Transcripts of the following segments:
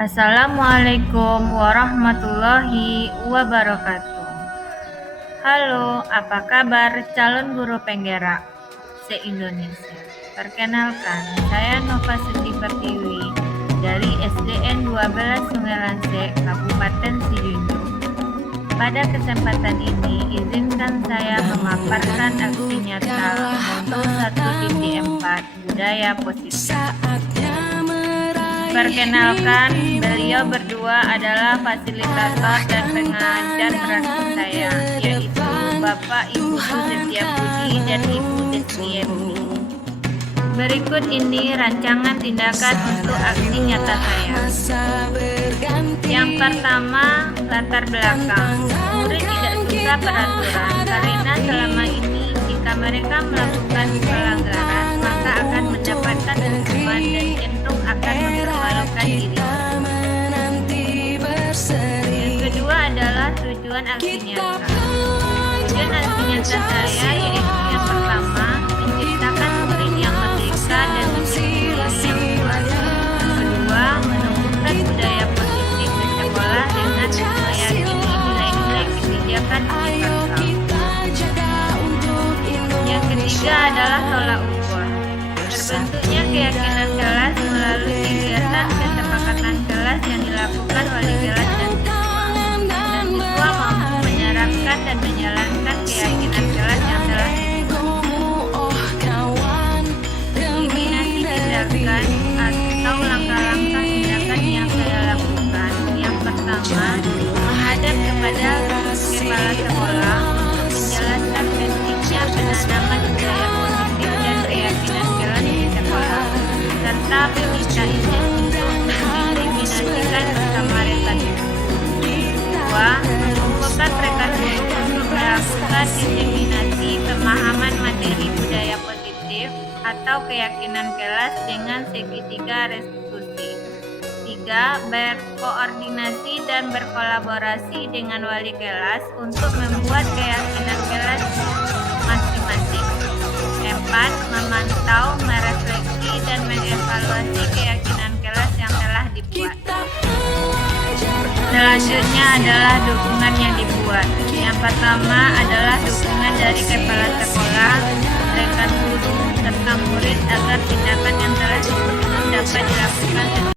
Assalamualaikum warahmatullahi wabarakatuh. Halo, apa kabar calon guru penggerak se-Indonesia? Perkenalkan, saya Nova Siti Pertiwi dari SDN 12 Sungai Lance, Kabupaten Sijunjung. Pada kesempatan ini, izinkan saya memaparkan aksi nyata untuk 1.4 budaya positif. Perkenalkan, beliau berdua adalah fasilitator dan pengajar terakhir saya, yaitu Bapak Ibu Setiabudi dan Ibu Desmieti. Berikut ini rancangan tindakan untuk aksi nyata saya. Yang pertama, latar belakang. Murid tidak suka peraturan karena selama ini jika mereka melakukan pelanggaran maka akan mendapatkan hukuman dan cenderung akan mempermalukan diri. Yang kedua adalah tujuan aksi nyata. Tujuan aksi nyata saya yaitu yang pertama, menciptakan murid yang merdeka dan menjadi yang kuat. Kedua, menumbuhkan budaya positif di sekolah dengan meyakini nilai-nilai kebijakan universal. Yang ketiga adalah tolak ukur. Terbentuknya keyakinan kelas melalui kegiatan kesepakatan kelas yang dilakukan oleh kelas dan siswa. Dan siswa mampu menerapkan dan menjalankan keyakinan kelas yang telah eliminasi tindakan atau langkah-langkah tindakan yang saya lakukan. Yang pertama, menghadap kepada kepala sekolah untuk menjelaskan pentingnya penanaman budaya positif dan keyakinan kelas di sekolah, serta meminta izin untuk mengeliminasikan kesamaan itu. Kedua, mengumpulkan rekan guru untuk melakukan diseminasi pemahaman materi budaya positif atau keyakinan kelas dengan segitiga restitusi. Tiga, berkoordinasi dan berkolaborasi dengan wali kelas untuk membuat keyakinan kelas masing-masing. Empat, memantau, merefleksi, dan mengevaluasi keyakinan kelas yang telah dibuat. Selanjutnya adalah dukungan yang dibuat. Yang pertama adalah dukungan dari kepala sekolah, rekan guru, serta murid agar tindakan yang telah diputuskan dapat dilakukan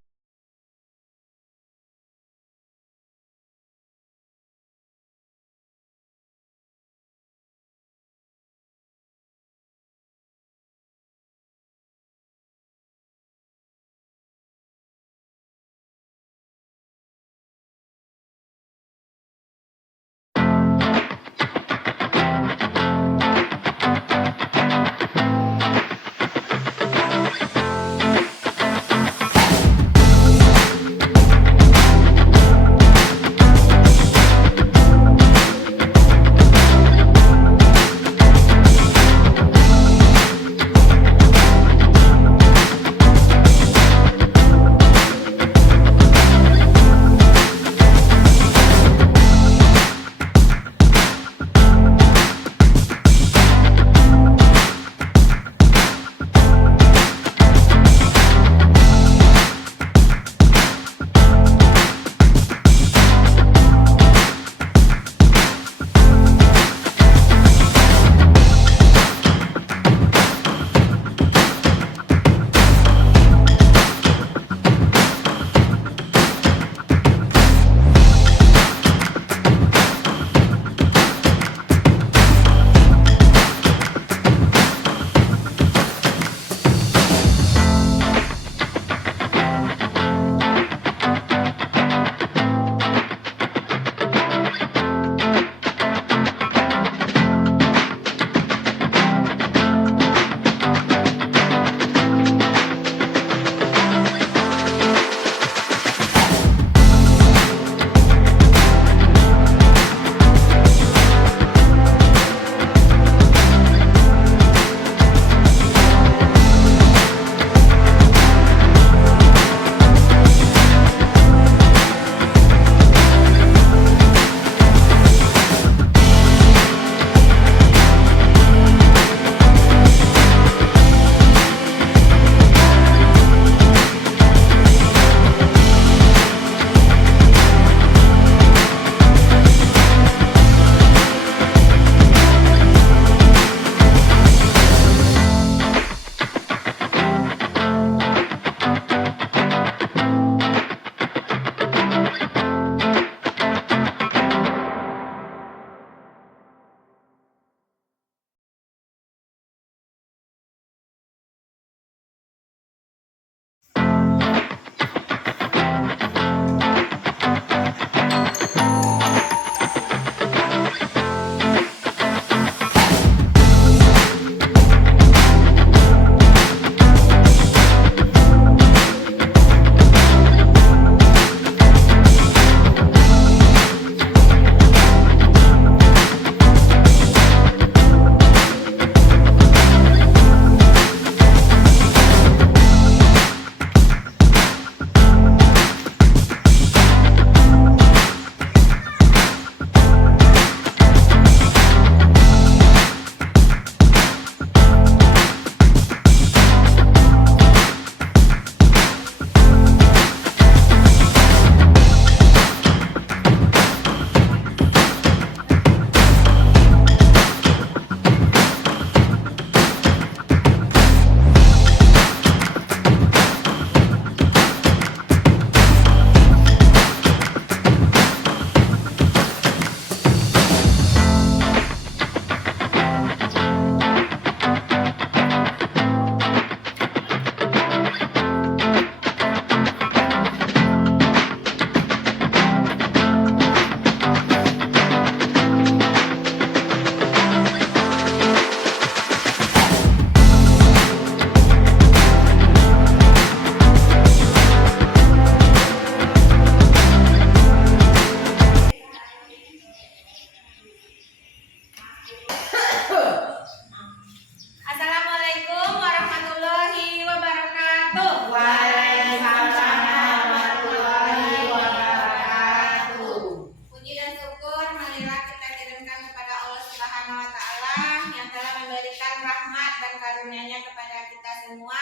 Waalaikumsalam warahmatullahi wabarakatuh. Puji dan syukur marilah kita kirimkan kepada Allah Subhanahu wa taala yang telah memberikan rahmat dan karunia-Nya kepada kita semua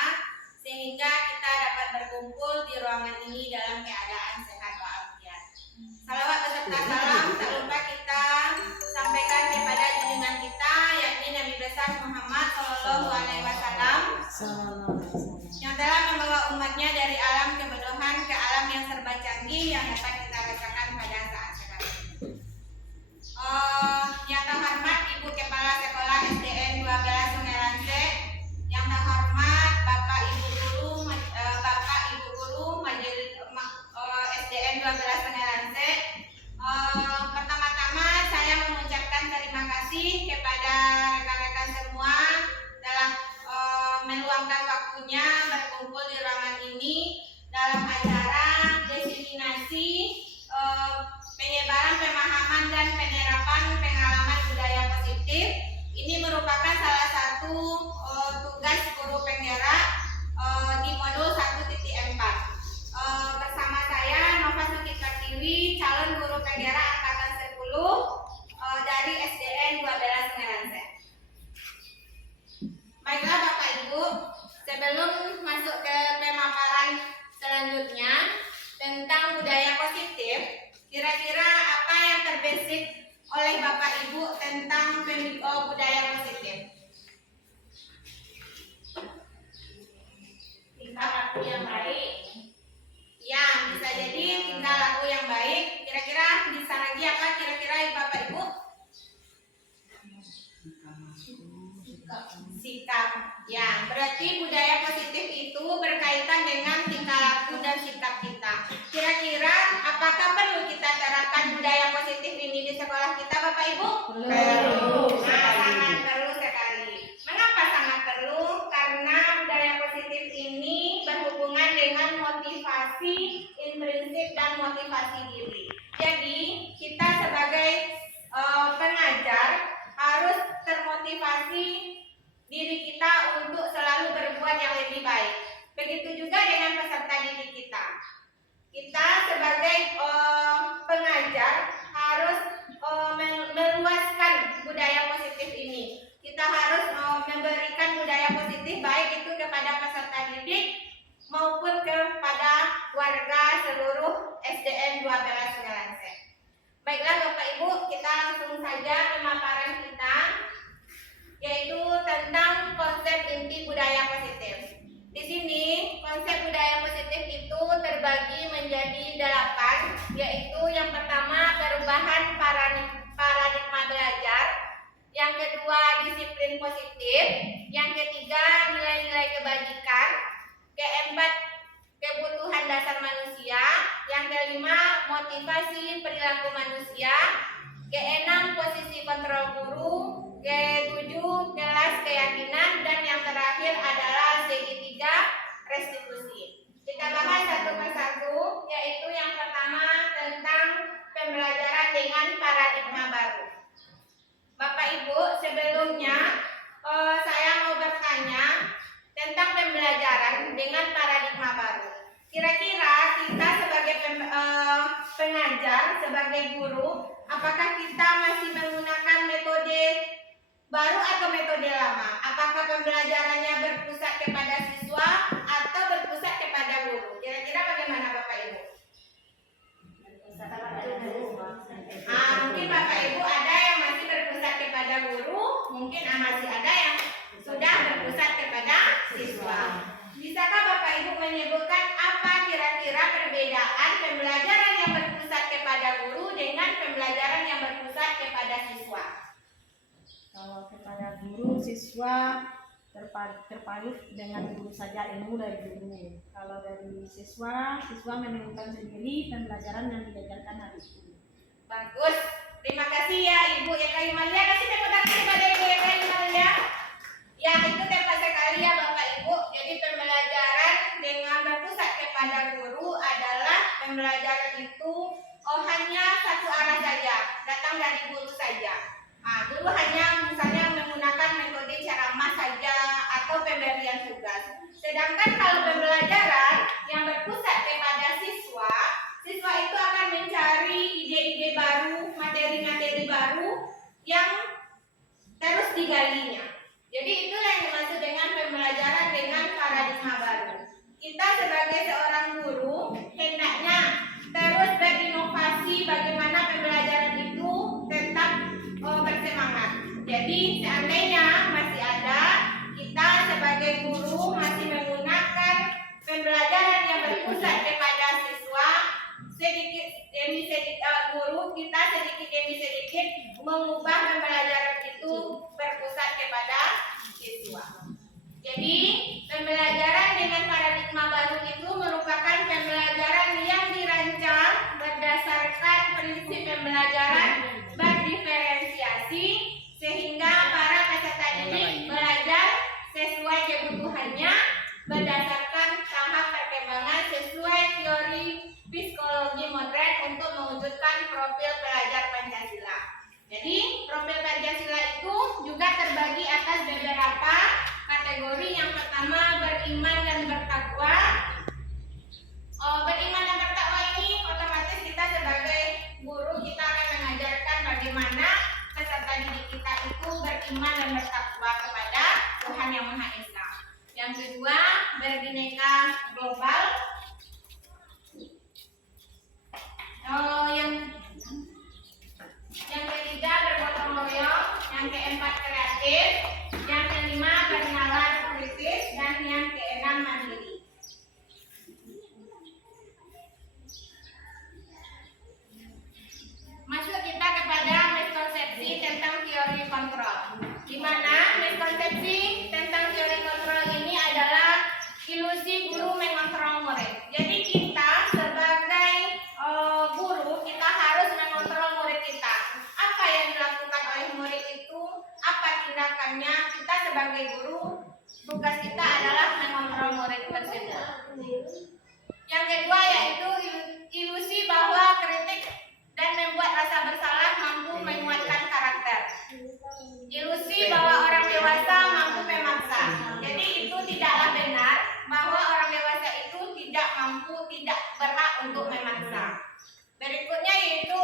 sehingga kita dapat berkumpul di ruangan ini dalam keadaan sehat walafiat. Salawat beserta salam tak lupa kita sampaikan kepada junjungan kita yakni Nabi besar Muhammad Shallallahu Alaihi Wasallam yang telah membawa umatnya dari alam kebodohan ke alam yang serba canggih yang dapat kita rasakan pada saat sekarang. Yang terhormat Ibu Kepala Sekolah SDN 12 Sungai Lance, yang terhormat Bapak Ibu Guru SDN 12 Sungai Lance. Pertama-tama saya mengucapkan terima kasih kepada rekan-rekan semua telah meluangkan waktunya berkumpul di ruangan ini dalam acara diseminasi penyebaran pemahaman dan penerapan pengalaman budaya positif. Ini merupakan salah satu tugas guru penggerak di modul 1.4. Bersama saya Nova Suki Kartiwi, calon guru penggerak angkatan 10 dari SDN 12 Sungai Lance. Baiklah Bapak Ibu, sebelum masuk ke pemaparan selanjutnya tentang budaya positif, kira-kira apa yang terbesit oleh Bapak Ibu tentang budaya positif? Tingkah laku yang baik. Ya, bisa jadi tingkah laku yang baik. Kira-kira bisa lagi apa kira-kira Bapak Ibu? Sikap. Ya, berarti budaya positif itu berkaitan dengan tingkah laku dan sikap kita. Kira-kira apakah perlu kita terapkan budaya positif ini di sekolah kita, Bapak Ibu? Perlu. Sangat perlu sekali. Mengapa sangat perlu? Karena budaya positif ini berhubungan dengan motivasi intrinsik dan motivasi diri. Jadi, kita sebagai pengajar harus termotivasi diri kita untuk selalu berbuat yang lebih baik. Begitu juga dengan peserta didik kita. Kita sebagai pengajar harus meluaskan budaya positif ini. Kita harus memberikan budaya positif baik itu kepada peserta didik maupun kepada warga seluruh SDN 12 Sungai Lance. Baiklah Bapak Ibu, kita langsung saja pemaparan kita, yaitu tentang konsep inti budaya positif. Di sini konsep budaya positif itu terbagi menjadi 8, yaitu yang pertama perubahan paradigma belajar, yang kedua disiplin positif, yang ketiga nilai-nilai kebajikan, keempat kebutuhan dasar manusia, yang kelima motivasi perilaku manusia, keenam posisi kontrol guru, ketujuh kelas keyakinan, dan yang terakhir adalah segitiga restitusi. Kita bahas satu persatu, yaitu yang pertama tentang pembelajaran dengan paradigma baru. Bapak Ibu, sebelumnya saya mau bertanya tentang pembelajaran dengan paradigma baru. Kira-kira kita sebagai pengajar, sebagai guru, apakah kita masih menggunakan metode baru atau metode lama? Apakah pembelajarannya berpusat kepada siswa atau berpusat kepada guru? Kira-kira bagaimana Bapak Ibu? Mungkin Bapak Ibu ada yang masih berpusat kepada guru, mungkin masih ada yang sudah berpusat kepada siswa. Bisakah Bapak Ibu menyebutkan apa kira-kira perbedaan pembelajaran yang berpusat kepada guru dengan pembelajaran yang berpusat kepada siswa? Kalau kepada guru, siswa terpaut dengan guru saja ilmu dari guru. Kalau dari siswa menemukan sendiri pembelajaran yang diajarkan hari itu. Bagus, terima kasih ya Ibu Eka Imalia. Kasih tepuk tangan kepada Ibu Eka Imalia. Ya, itu tepat sekali ya Bapak Ibu. Jadi pembelajaran dengan berpusat kepada guru adalah pembelajaran itu hanya satu arah saja, datang dari guru saja. Guru hanya misalnya menggunakan metode ceramah saja atau pemberian tugas. Sedangkan kalau pembelajaran yang berpusat kepada siswa, siswa itu akan mencari ide-ide baru, materi-materi baru yang terus digalinya. Jadi itulah yang dimaksud dengan pembelajaran dengan paradigma baru. Kita sebagai seorang guru hendaknya terus berinovasi bagaimana pembelajaran itu tetap bersemangat. Jadi seandainya masih ada, kita sebagai guru masih menggunakan pembelajaran yang berpusat kepada siswa, sedikit demi sedikit guru kita sedikit demi sedikit mengubah pembelajaran itu berpusat kepada siswa. Jadi pembelajaran dengan paradigma baru itu merupakan pembelajaran yang dirancang berdasarkan prinsip pembelajaran berdiferensiasi sehingga para peserta didik belajar sesuai kebutuhannya berdasarkan tahap perkembangan sesuai teori psikologi modern untuk mewujudkan profil pelajar Pancasila. Jadi profil Pancasila itu juga terbagi atas beberapa kategori. Yang pertama beriman dan bertakwa. Beriman dan bertakwa ini otomatis kita sebagai guru kita akan mengajarkan bagaimana peserta didik kita itu beriman dan bertakwa kepada Tuhan Yang Maha Esa. Yang kedua berbineka global. Yang ketiga bergotong royong, yang keempat kreatif, yang kelima bernalar kritis, dan yang keenam mandiri. Masuk kita kepada miskonsepsi tentang teori kontrol. Di mana miskonsepsi tentang teori kontrol ini adalah ilusi guru mengontrol murid. Jadi kita sebagai guru kita harus mengontrol murid kita. Apa yang dilakukan oleh murid itu, apa tindakannya, kita sebagai guru tugas kita adalah mengontrol murid tersebut. Yang kedua yaitu ilusi bahwa kritik dan membuat rasa bersalah mampu menguatkan karakter. Ilusi bahwa orang dewasa mampu memaksa. Jadi itu tidaklah benar bahwa orang dewasa itu tidak mampu, tidak berhak untuk memaksa. Berikutnya yaitu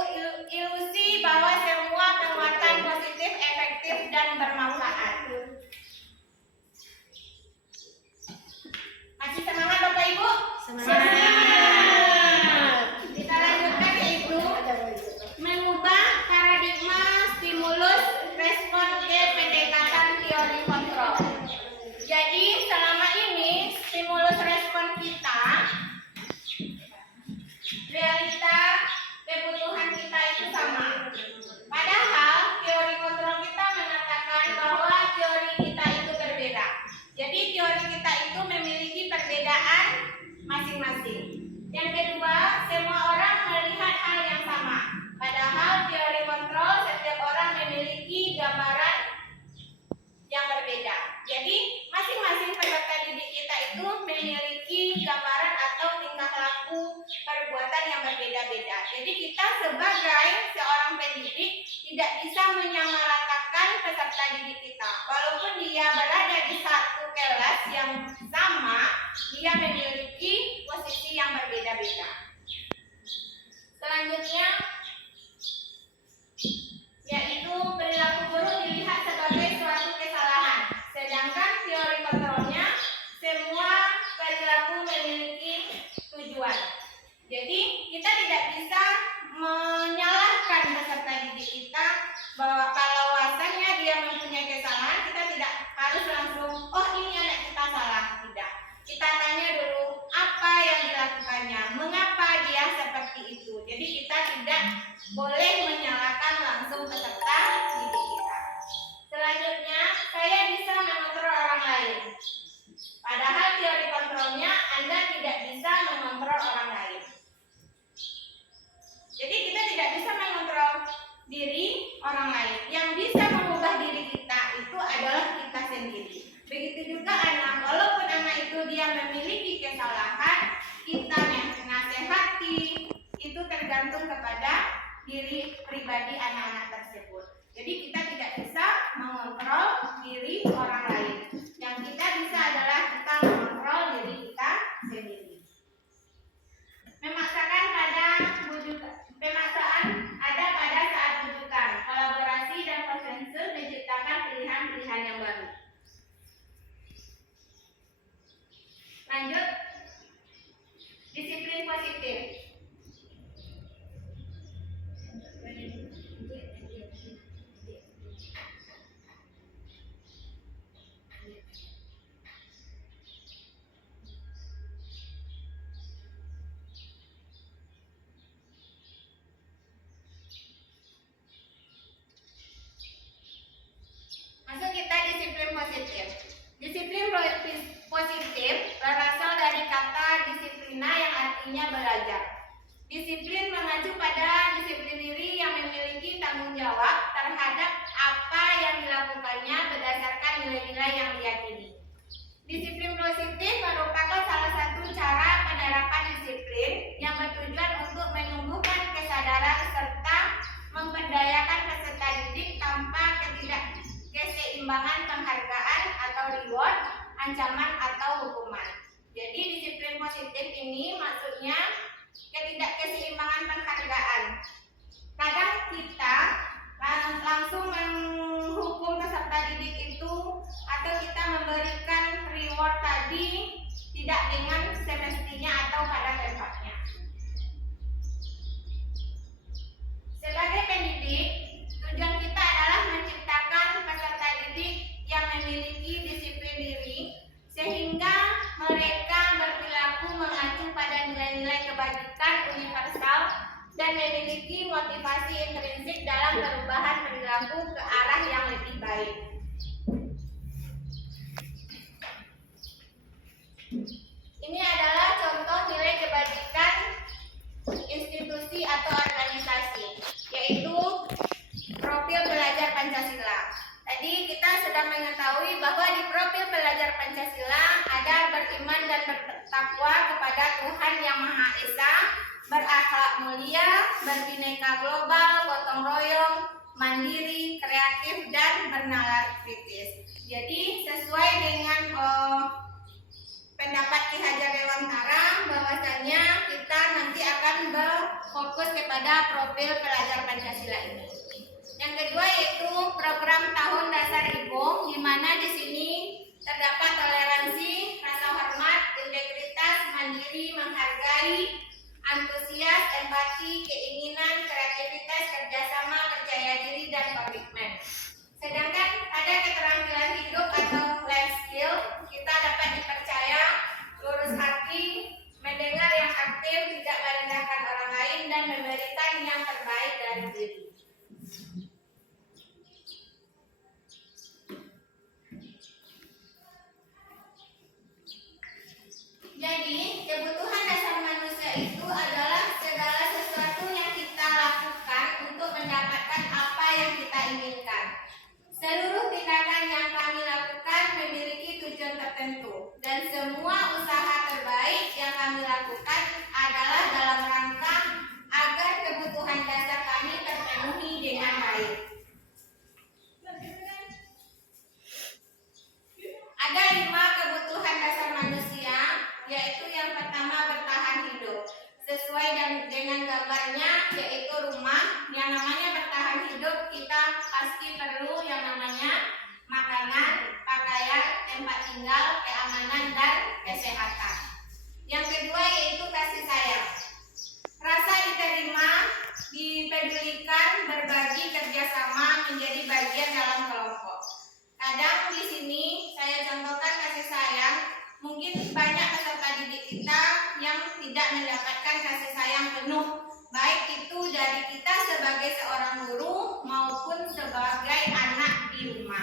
ilusi bahwa semua penguatan positif, efektif, dan bermanfaat. Masih semangat Bapak Ibu? Semangat. Kita lanjutkan yaitu mengubah paradigma stimulus respon ke pendekatan teori kontrol. Jadi selama ini stimulus respon kita, realita kebutuhan kita itu sama. Padahal teori kontrol kita mengatakan bahwa teori kita itu berbeda. Jadi teori kita itu memiliki perbedaan masing-masing. Yang kedua, semua orang melihat hal yang sama. Padahal teori kontrol setiap orang memiliki gambaran yang berbeda. Jadi masing-masing peserta didik kita itu memiliki gambaran atau tingkah laku perbuatan yang berbeda-beda. Jadi kita sebagai seorang pendidik tidak bisa menyamaratakan peserta didik kita. Walaupun dia berada di satu kelas yang sama, dia memiliki posisi yang berbeda-beda. Selanjutnya yaitu perilaku guru dilihat sebagai suatu kesalahan. Sedangkan teori kontrolnya semua perilaku memiliki tujuan. Jadi kita tidak bisa menyalahkan peserta didik kita bahwa kalau wawasannya dia mempunyai kesalahan, kita tidak harus langsung oh ini anak kita salah. Tidak. Kita tanya dulu apa yang dilakukannya, mengapa dia seperti itu. Jadi kita tidak boleh menyalahkan langsung peserta didik kita. Selanjutnya, saya bisa mengontrol orang lain. Padahal teori kontrolnya Anda tidak bisa mengontrol orang lain. Jadi kita tidak bisa mengontrol diri orang lain. Yang bisa mengubah diri kita itu adalah kita sendiri. Begitu juga anak, walaupun anak itu dia memiliki kesalahan, kita menasehati, itu tergantung kepada diri pribadi anak-anak tersebut. Jadi kita disiplin positif. Masuk kita disiplin positif. Disiplin positif berasal dari kata disiplina yang artinya belajar. Disiplin mengacu pada disiplin diri yang memiliki tanggung jawab terhadap apa yang dilakukannya berdasarkan nilai-nilai yang diyakini. Disiplin positif merupakan salah satu cara penerapan disiplin yang bertujuan untuk menumbuhkan kesadaran serta memberdayakan peserta didik tanpa keseimbangan penghargaan atau reward, ancaman atau hukuman. Jadi disiplin positif ini maksudnya ketidakkeseimbangan penghargaan. Kadang kita langsung menghukum peserta didik itu atau kita memberikan reward tadi tidak dengan semestinya atau pada tempatnya. Sebagai pendidik, tujuan kita adalah menciptakan peserta didik yang memiliki disiplin diri sehingga mereka berperilaku mengacu pada nilai-nilai kebajikan universal dan memiliki motivasi intrinsik dalam perubahan perilaku ke arah yang lebih baik. Ini adalah contoh nilai kebajikan institusi atau organisasi, yaitu profil pelajar Pancasila. Tadi kita sudah mengetahui bahwa di profil pelajar Pancasila ada beriman dan bertakwa kepada Tuhan Yang Maha Esa, berakhlak mulia, berbineka global, gotong royong, mandiri, kreatif, dan bernalar kritis. Jadi sesuai dengan pendapat Ki Hajar Dewantara bahwasanya kita nanti akan berfokus kepada profil pelajar Pancasila ini. Yang kedua yaitu program tahun dasar IPO, di mana di sini terdapat toleransi, rasa hormat, integritas, mandiri, menghargai, antusias, empati, keinginan, kreativitas, kerjasama, percaya diri, dan komitmen. Sedangkan ada keterampilan hidup atau life skill, kita dapat dipercaya, lurus hati, mendengar yang aktif, tidak merendahkan orang lain, dan memberikan yang terbaik dari diri. Jadi, kebutuhan dasar manusia itu adalah segala sesuatu yang kita lakukan untuk mendapatkan apa yang kita inginkan. Seluruh tindakan yang kami lakukan memiliki tujuan tertentu, dan semua usaha terbaik yang kami lakukan adalah dalam rangka agar kebutuhan dasar kami terpenuhi dengan baik. Ada 5 kebutuhan dasar manusia, yaitu yang pertama bertahan hidup. Sesuai dengan gambarnya, yaitu rumah. Yang namanya bertahan hidup, kita pasti perlu yang namanya makanan, pakaian, tempat tinggal, keamanan, dan kesehatan. Yang kedua yaitu kasih sayang. Rasa diterima, dipedulikan, berbagi, kerjasama, menjadi bagian dalam kelompok. Kadang di sini saya contohkan kasih sayang. Mungkin banyak peserta didik kita yang tidak mendapatkan kasih sayang penuh, baik itu dari kita sebagai seorang guru maupun sebagai anak di rumah.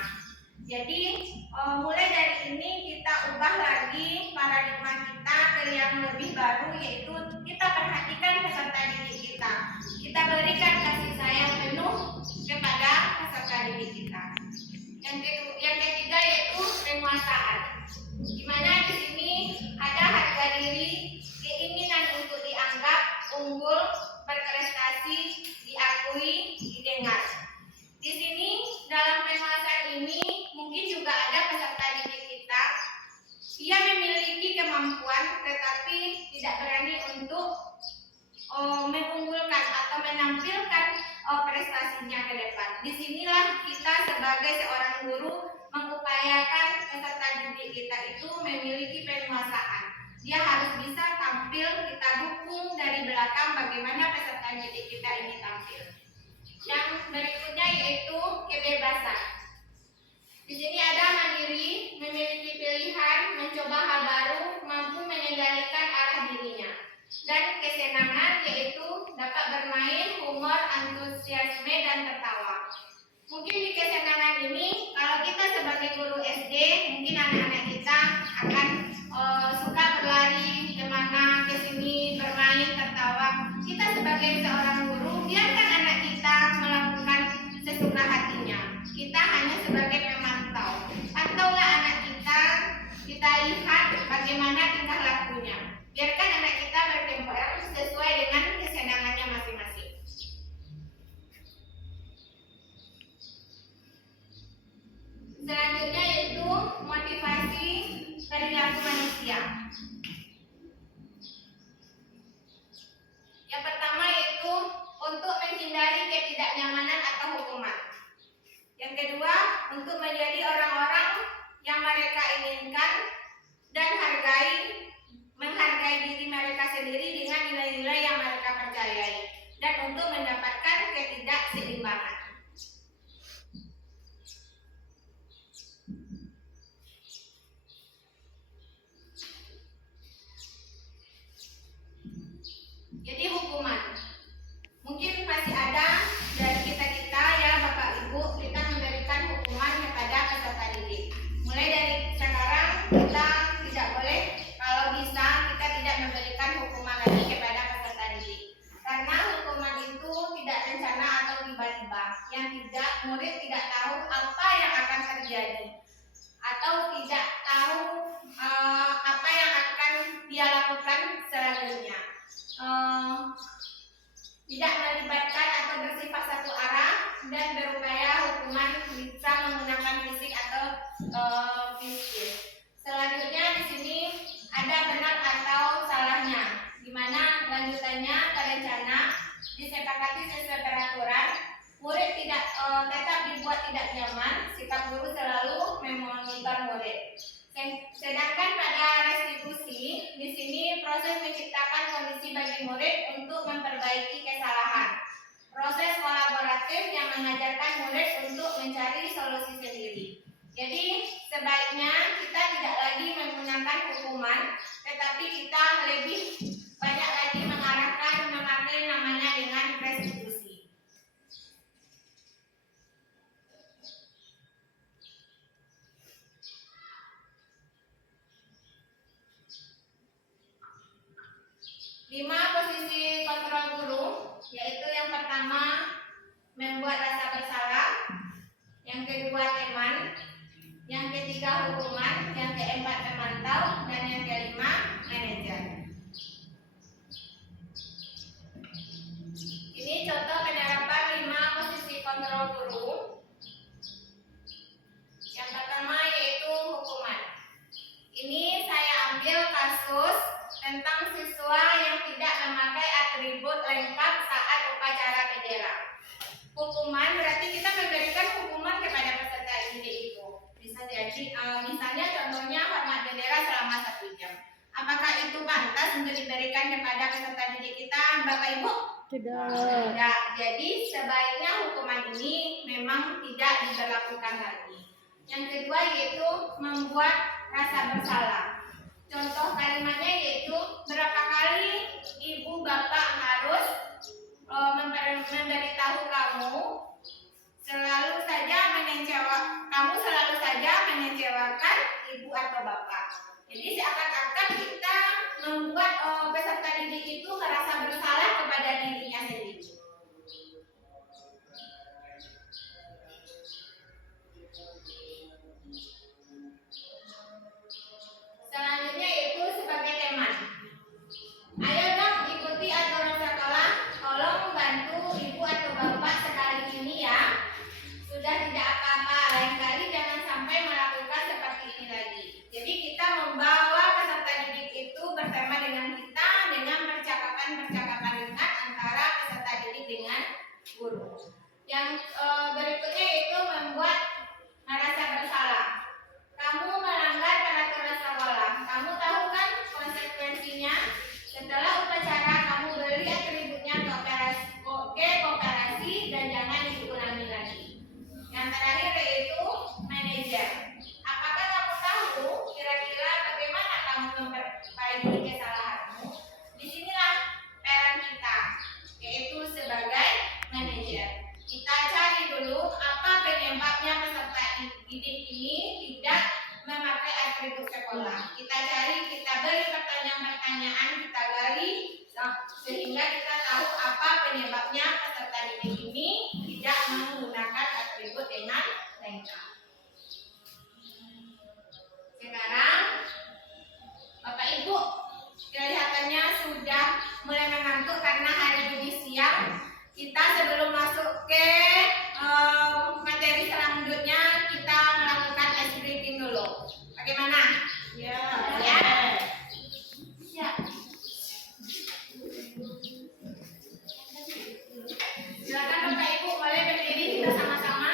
Jadi mulai dari ini kita ubah lagi paradigma kita ke yang lebih baru, yaitu kita perhatikan peserta didik kita. Kita berikan kasih sayang penuh kepada peserta didik kita. Yang ketiga yaitu penguasaan, di mana di sini ada harga diri, keinginan untuk dianggap unggul, berprestasi, diakui, didengar. Di sini dalam penguasaan ini mungkin juga ada peserta didik kita, ia memiliki kemampuan tetapi tidak berani untuk mengunggulkan atau menampilkan prestasinya ke depan. Disinilah kita sebagai seorang guru mengupayakan peserta didik kita itu memiliki penguasaan. Dia harus bisa tampil, kita dukung berikutnya yaitu kebebasan. Di sini ada mandiri, memiliki pilihan, mencoba hal baru, mampu mengendalikan arah dirinya. Dan kesenangan yaitu dapat bermain, humor, antusiasme, dan tertawa. Mungkin di kesenangan ini, kalau kita sebagai guru SD, mungkin anak-anak kita akan suka berlari kemana, ke sini, bermain, tertawa. Kita sebagai seorang guru, biarkan anak kita melakukan sesuka hatinya. Kita hanya sebagai pemantau. Pantaulah anak kita, kita lihat bagaimana tingkah lakunya. Biarkan anak kita berkembang sesuai dengan kesenangannya masing-masing. Selanjutnya yaitu motivasi perilaku manusia. Yang pertama yaitu untuk menghindari ketidaknyamanan atau hukuman. Yang kedua, untuk menjadi orang-orang yang mereka inginkan dan menghargai diri mereka sendiri dengan nilai-nilai yang mereka percayai, dan untuk mendapatkan ketidakseimbangan. Jadi hukuman, mungkin pasti ada dari kita ya Bapak Ibu, kita memberikan hukuman kepada peserta didik. Mulai dari sekarang kita tidak boleh, kalau bisa kita tidak memberikan hukuman lagi kepada peserta didik, karena hukuman itu tidak rencana atau tiba-tiba, yang tidak murid tidak tahu apa yang akan terjadi atau tidak tahu apa yang akan dia lakukan selanjutnya. Tidak melibatkan atau bersifat satu arah, dan berupaya hukuman bisa menggunakan fisik atau fisik. Selanjutnya di sini ada benar atau salahnya, di mana lanjutannya ke rencana disepakati sesuai peraturan. Murid tetap dibuat tidak nyaman, sikap guru selalu memonitor murid. Sedangkan pada restitusi, di sini proses menciptakan kondisi bagi murid untuk memperbaiki kesalahan. Proses kolaboratif yang mengajarkan murid untuk mencari solusi sendiri. Jadi sebaiknya kita tidak lagi menggunakan hukuman, tetapi kita lebih banyak lagi memakai namanya dengan restitusi. Lima posisi kontrol guru, yaitu yang pertama membuat rasa bersalah, yang kedua teman, yang ketiga hukuman, yang keempat pemantau, dan yang kelima manajer. Ini contoh penerapan 5 posisi kontrol guru. Yang pertama yaitu hukuman. Ini saya ambil kasus tentang siswa yang tidak memakai atribut lengkap saat upacara bendera. Hukuman berarti kita memberikan hukuman kepada peserta didik itu. Bisa jadi misalnya contohnya hormat bendera selama 1 jam. Apakah itu pantas untuk diberikan kepada peserta didik kita, Bapak Ibu? Tidak. Jadi sebaiknya hukuman ini memang tidak diberlakukan lagi. Yang kedua yaitu membuat rasa bersalah. Contoh kalimatnya yaitu berapa kali ibu bapak harus memberitahu kamu selalu saja mengecewakan ibu atau bapak. Jadi seakan-akan kita membuat peserta didik itu merasa bersalah kepada dirinya sendiri. Selanjutnya yaitu sebagai teman. sekali sehingga kita tahu apa penyebabnya peserta didik ini tidak menggunakan atribut dengan lengkap. Sekarang Bapak Ibu kelihatannya sudah mulai mengantuk karena hari ini siang. Kita sebelum masuk ke materi selanjutnya kita melakukan ice breathing dulu. Bagaimana? Ya. Ya. Ya. Silakan Bapak Ibu boleh berdiri kita sama-sama.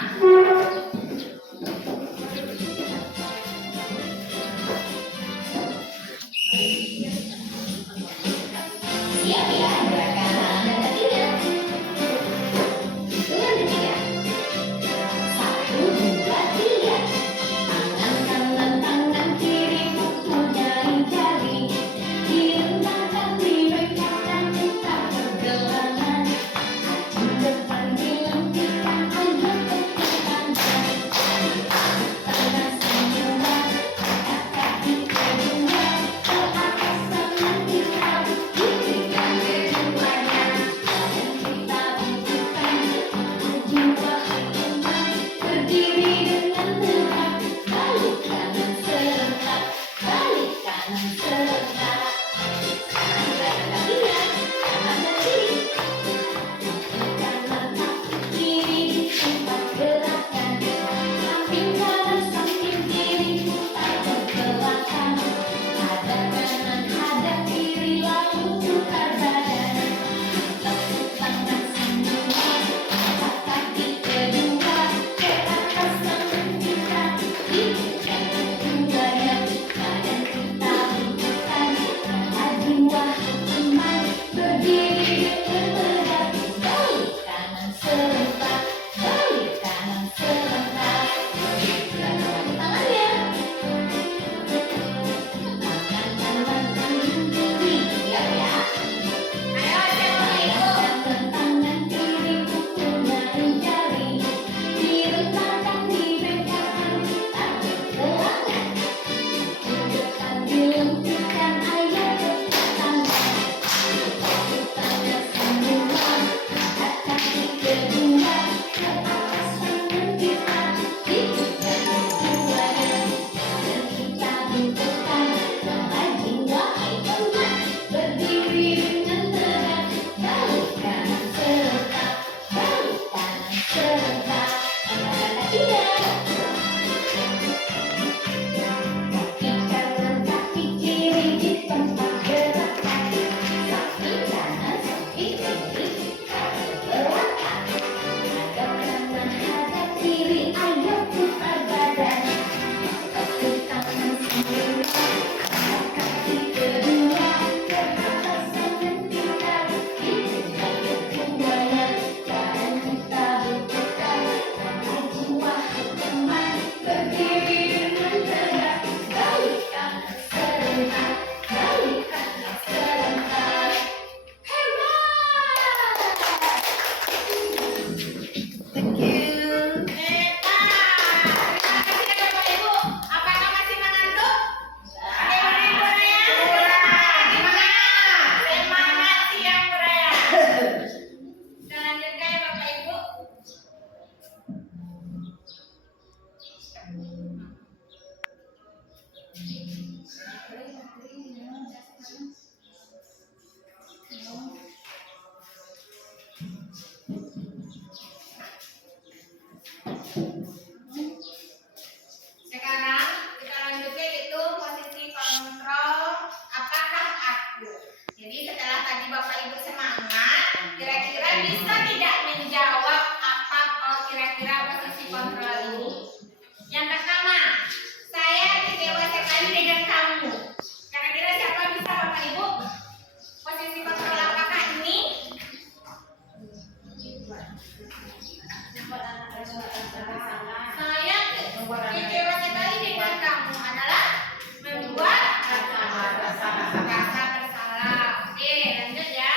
Rasa bersalah. Oke, lanjut ya.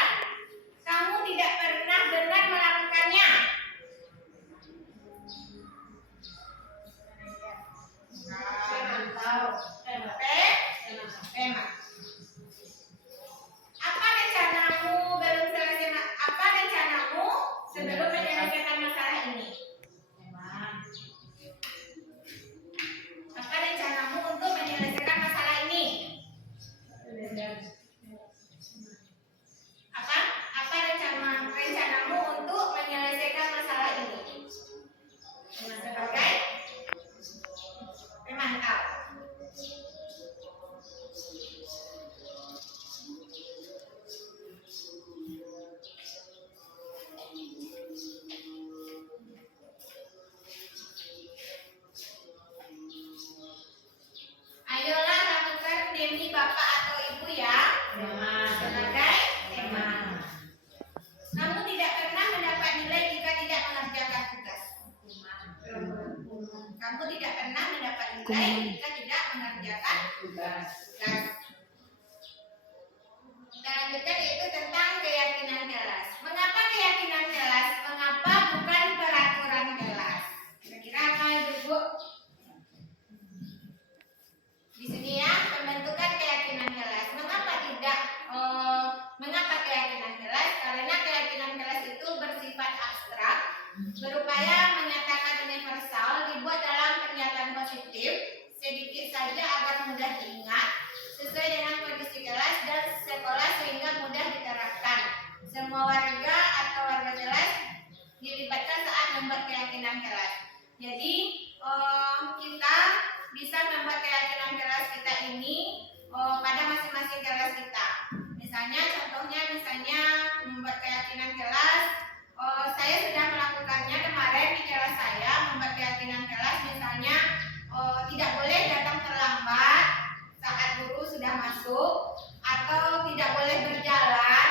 Kamu tidak pernah benar melakukan lanjutkan yaitu tentang keyakinan kelas. Mengapa keyakinan kelas? Mengapa bukan peraturan kelas? Kira-kira apa Ibu? Di sini ya, pembentukan keyakinan kelas. Mengapa tidak? Mengapa keyakinan kelas? Karena keyakinan kelas itu bersifat abstrak, berupaya menyatakan universal, dibuat dalam pernyataan positif, sedikit saja agar mudah diingat, sesuai dengan kondisi kelas dan sekolah sehingga mudah diterapkan. Semua warga atau warga kelas dilibatkan saat membuat keyakinan kelas. Jadi kita bisa membuat keyakinan kelas kita ini pada masing-masing kelas kita. Misalnya membuat keyakinan kelas. Saya sudah melakukannya kemarin di kelas saya, membuat keyakinan kelas. Misalnya tidak boleh datang terlambat saat guru sudah masuk, atau tidak boleh berjalan.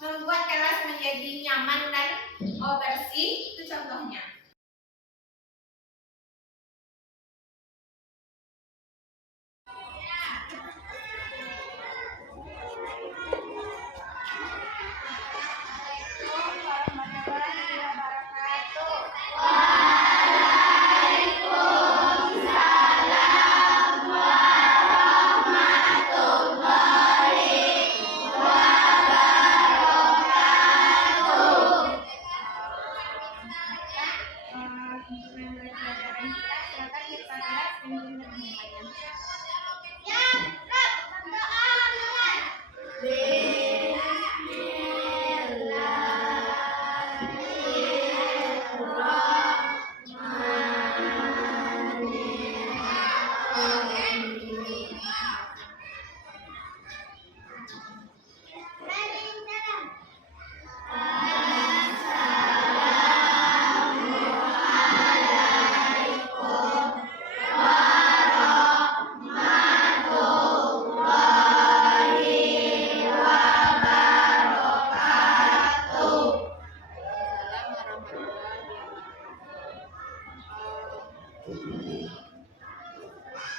Membuat kelas menjadi nyaman dan bersih, itu contohnya.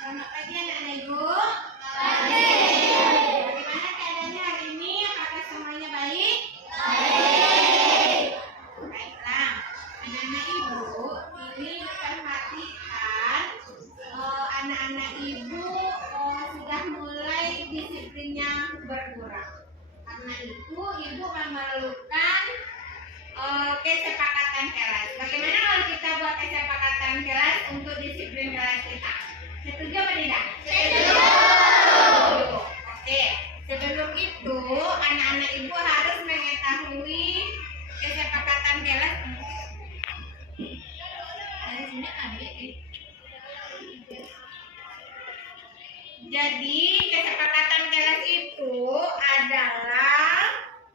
Selamat pagi anak-anak Ibu. Pagi. Bagaimana keadaannya hari ini? Apakah semuanya baik? Baik. Baiklah, anak-anak Ibu, ini perhatikan anak-anak Ibu sudah mulai disiplinnya berkurang. Karena itu Ibu memerlukan kesepakatan kelas. Bagaimana kalau kita buat kesepakatan kelas untuk disiplin kelas kita? Setuju atau tidak? Setuju. Oke. Sebelum itu, anak-anak Ibu harus mengetahui kesepakatan kelas. Dari sini ambil. Jadi, kesepakatan kelas itu adalah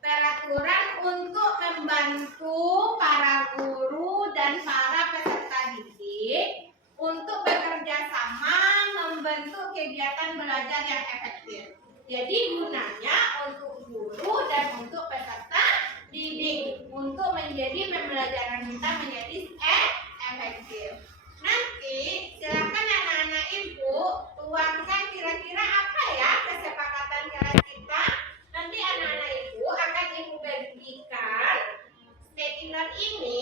peraturan untuk membantu para guru dan para peserta didik untuk bekerja sama membentuk kegiatan belajar yang efektif. Jadi gunanya untuk guru dan untuk peserta didik untuk menjadi pembelajaran kita menjadi efektif. Nanti silakan anak-anak Ibu tuangkan kira-kira apa ya kesepakatan kelas kita. Nanti anak-anak Ibu akan Ibu bagikan sticky note ini.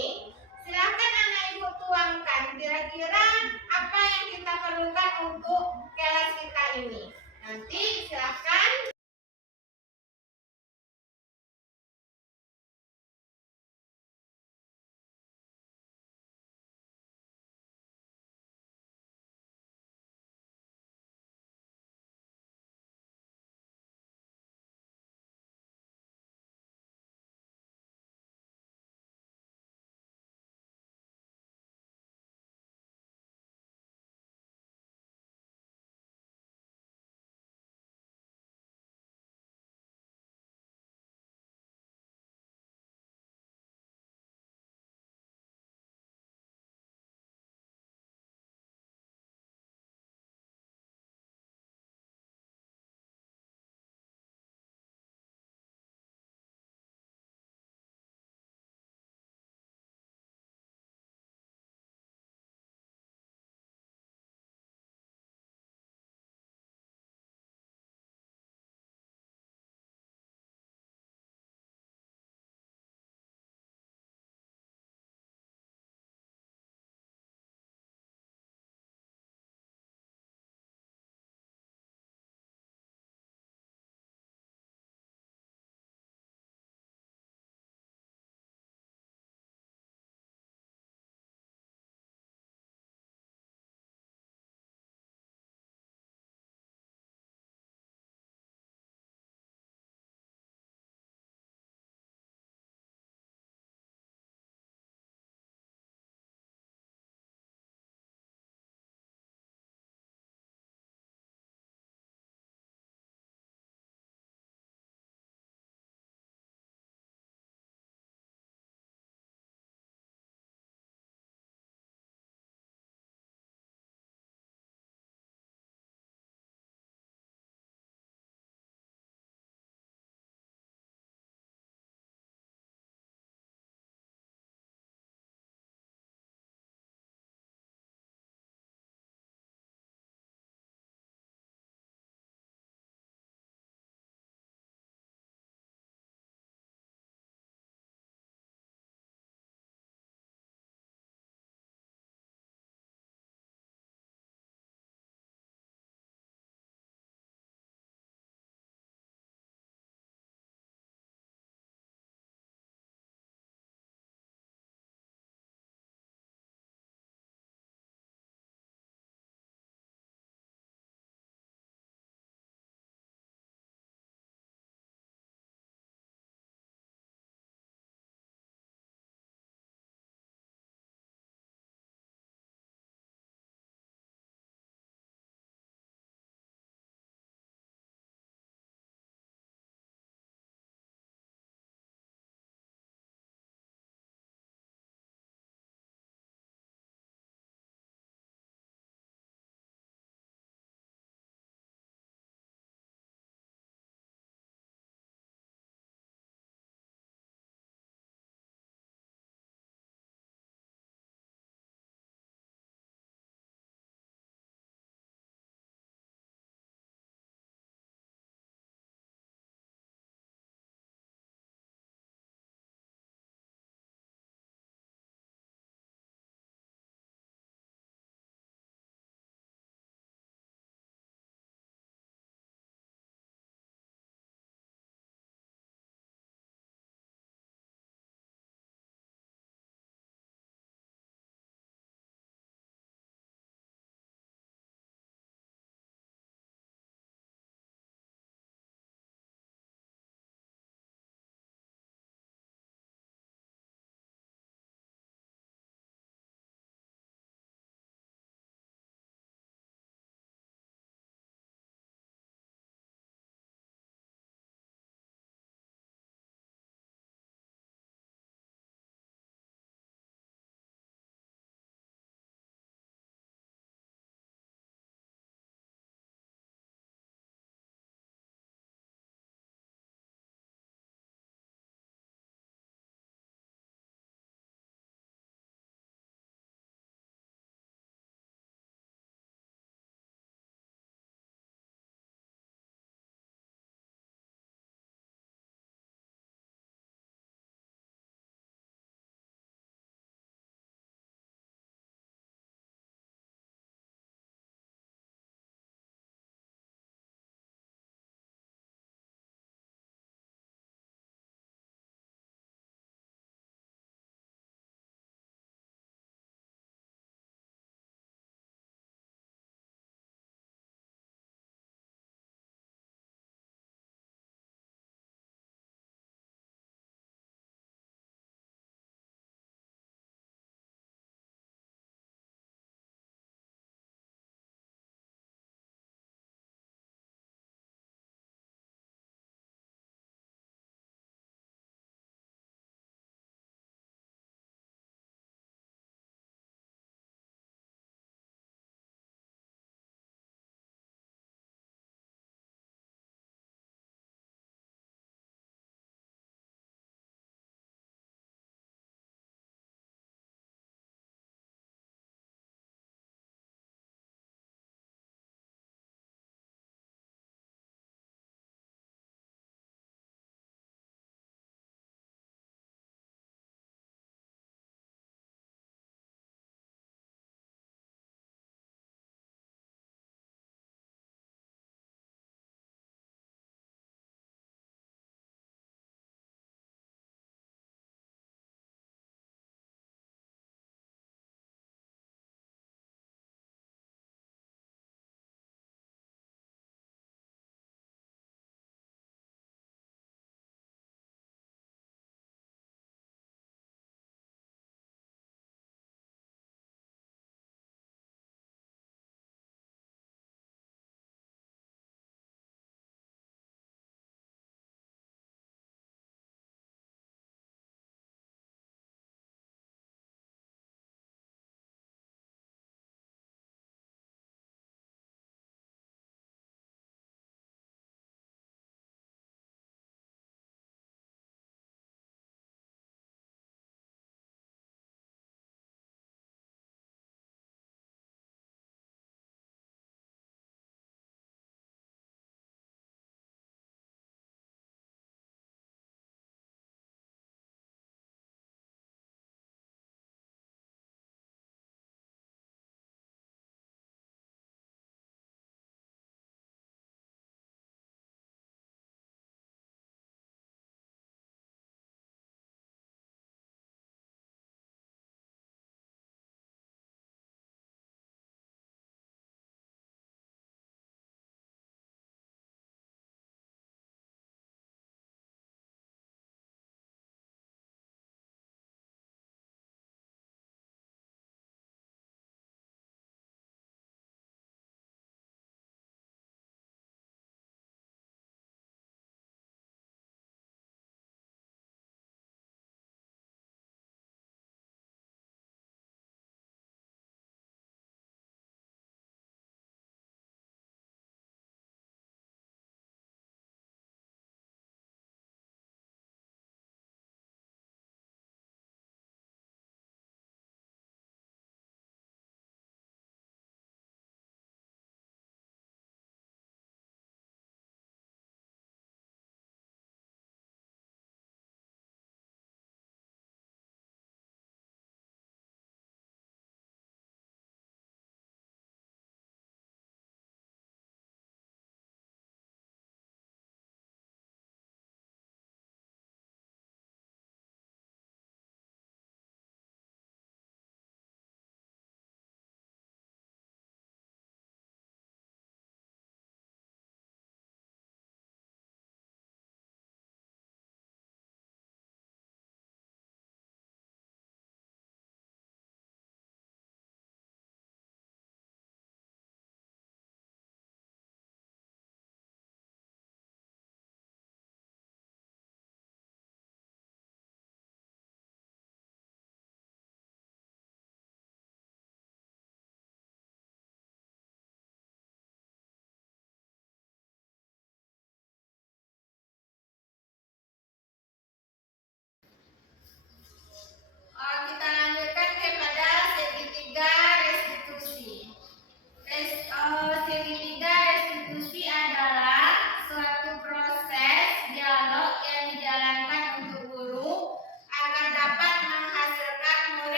Silakan anak Ibu tuangkan kira-kira apa yang kita perlukan untuk kelas kita ini. Nanti silakan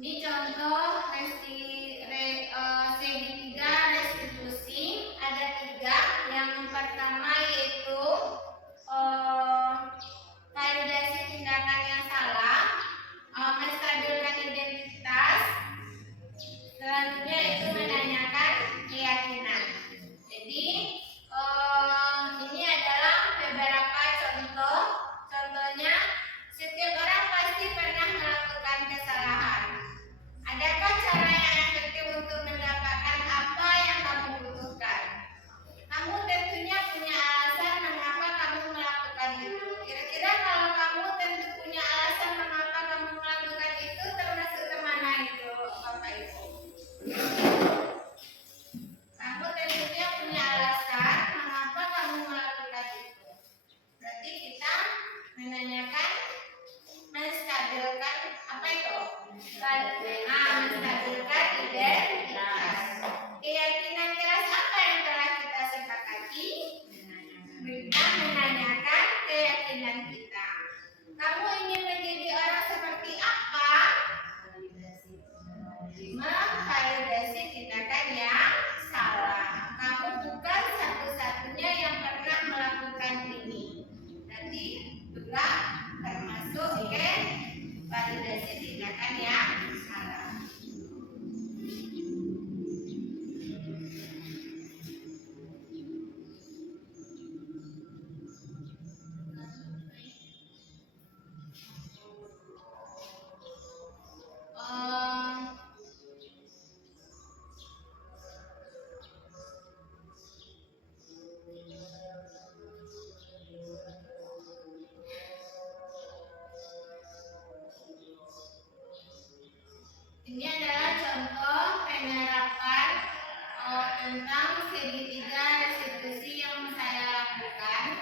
Ini contoh segitiga restitusi ada 3. Yang pertama yaitu validasi tindakan yang salah, menstabilkan identitas, selanjutnya itu menanyakan keyakinan. Jadi ini adalah beberapa contoh. Contohnya, setiap orang pasti pernah melakukan kesalahan. Adakah cara yang efektif untuk mendapatkan apa yang kamu butuhkan? Kamu tentunya punya alasan mengapa kamu melakukan itu. Kira-kira kalau kamu tentu punya alasan mengapa kamu melakukan itu, termasuk kemana itu, Bapak Ibu? Kamu tentunya punya alasan mengapa kamu melakukan itu. Berarti kita menanyakan, menstabilkan apa itu? Menstabilkan identitas. Keyakinan keras apa yang telah kita sepakati? Kita menanyakan keyakinan kita. Kamu ingin menjadi orang seperti apa? Memvalidasi tindakan yang salah. Kamu bukan satu-satunya yang pernah melakukan ini. Berarti juga termasuk validasi tindakan yang salah. Ini adalah contoh penerapan tentang segitiga restitusi yang saya lakukan.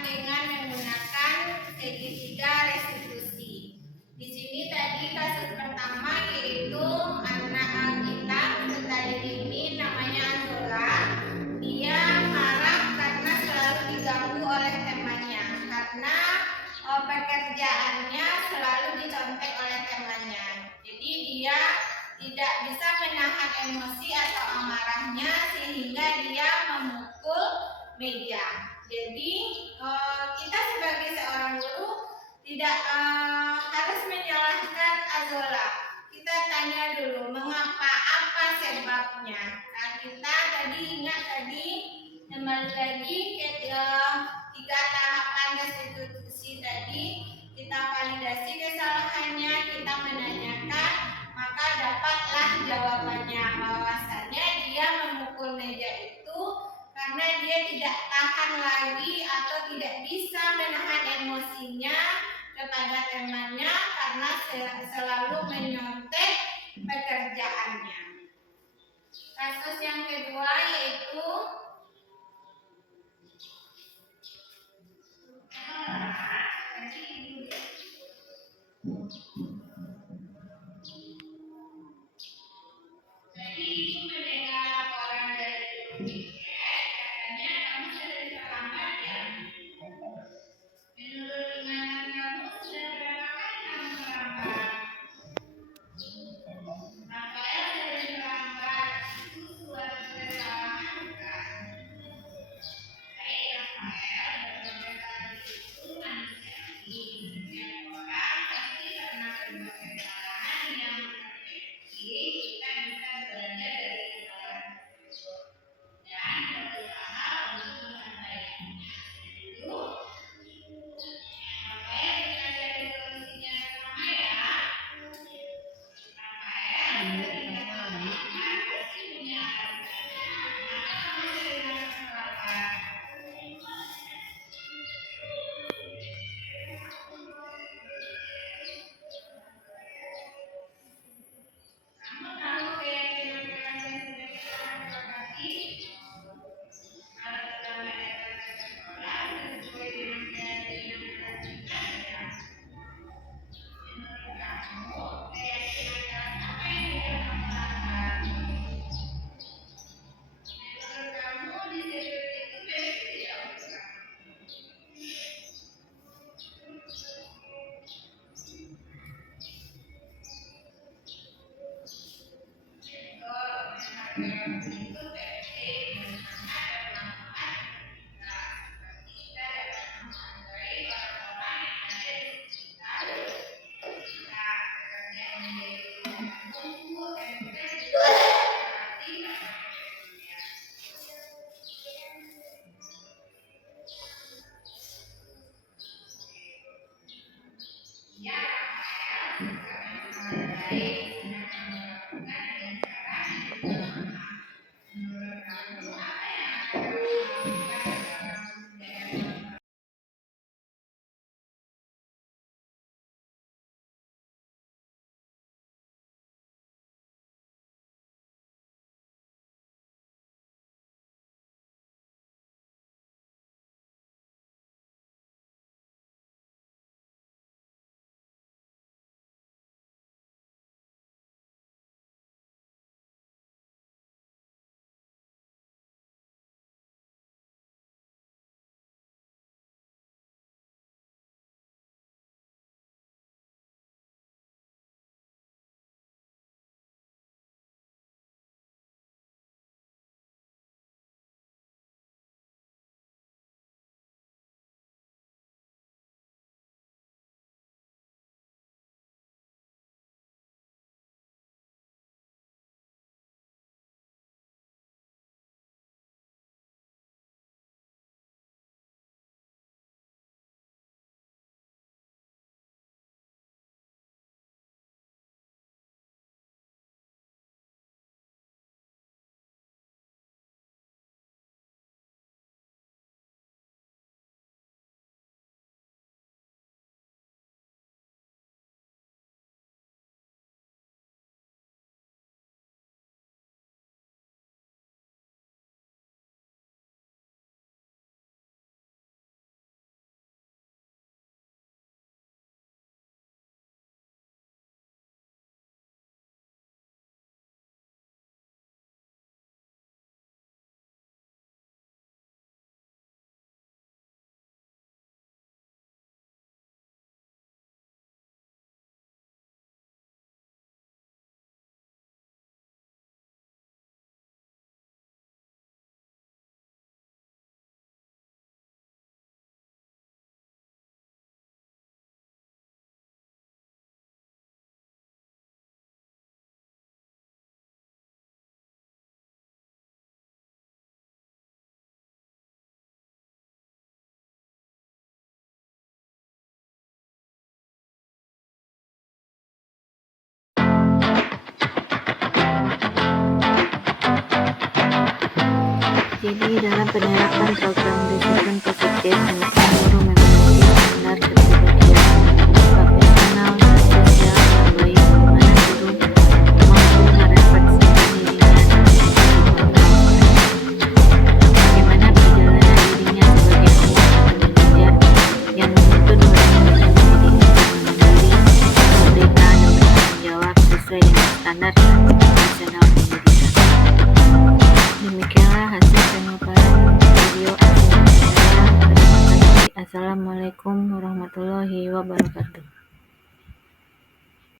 dengan menggunakan segitiga restitusi. Di sini tadi kasus pertama yaitu anak kita peserta didik ini namanya Anzola. Dia marah karena selalu diganggu oleh temannya karena pekerjaannya selalu dicontek oleh temannya. Jadi dia tidak bisa menahan emosi atau amarahnya sehingga dia memukul meja. Jadi kita sebagai seorang guru tidak harus menyalahkan Azola. Kita tanya dulu mengapa, apa sebabnya. Nah, kita tadi ingat kembali lagi ke tiga tahapan restitusi tadi. Kita validasi kesalahannya, kita menanyakan, maka dapatlah jawabannya bahwasannya dia memukul meja itu karena dia tidak tahan lagi atau tidak bisa menahan emosinya kepada temannya karena selalu menyontek pekerjaannya. Kasus yang kedua yaitu jadi ibu mendengar laporan dari guru piket, katanya kamu sudah terlambat ya. Menurut ingatan kamu sudah berapa kali kamu terlambat? Rafael sering terlambat, itu suatu kesalahan bukan? Baik Rafael, berbagai kali itu manusiawi. Setiap orang pasti pernah berbuat kesalahan yang kita bisa belajar dari kesalahan tersebut dan berusaha untuk memperbaikinya. Dulu, Rafael kita cari solusinya sama ya. Rafael sering terlambat, pasti punya alasannya. Kenapa kamu sering terlambat? Kamu tahu keyakinan kalian sebagai seorang pribadi? Kalau kita datang ke sekolah sesuai dengan keyakinan kalian ya. Menurut kamu, keyakinan kalian apa yang tidak kamu lakukan? Menurut kamu disiplin itu baik tidak bukan? Menurut Jadi dalam penerapan program disiplin positif, guru memiliki standar kepribadian profesional dan sosial yang baik, di mana guru mampu merefleksikan dirinya dan dikontrol bagaimana perjalanan dirinya sebagai anak atau manajer yang menuntut murid-muridnya menjadi individu yang mandiri, merdeka, dan bertanggung jawab sesuai dengan standar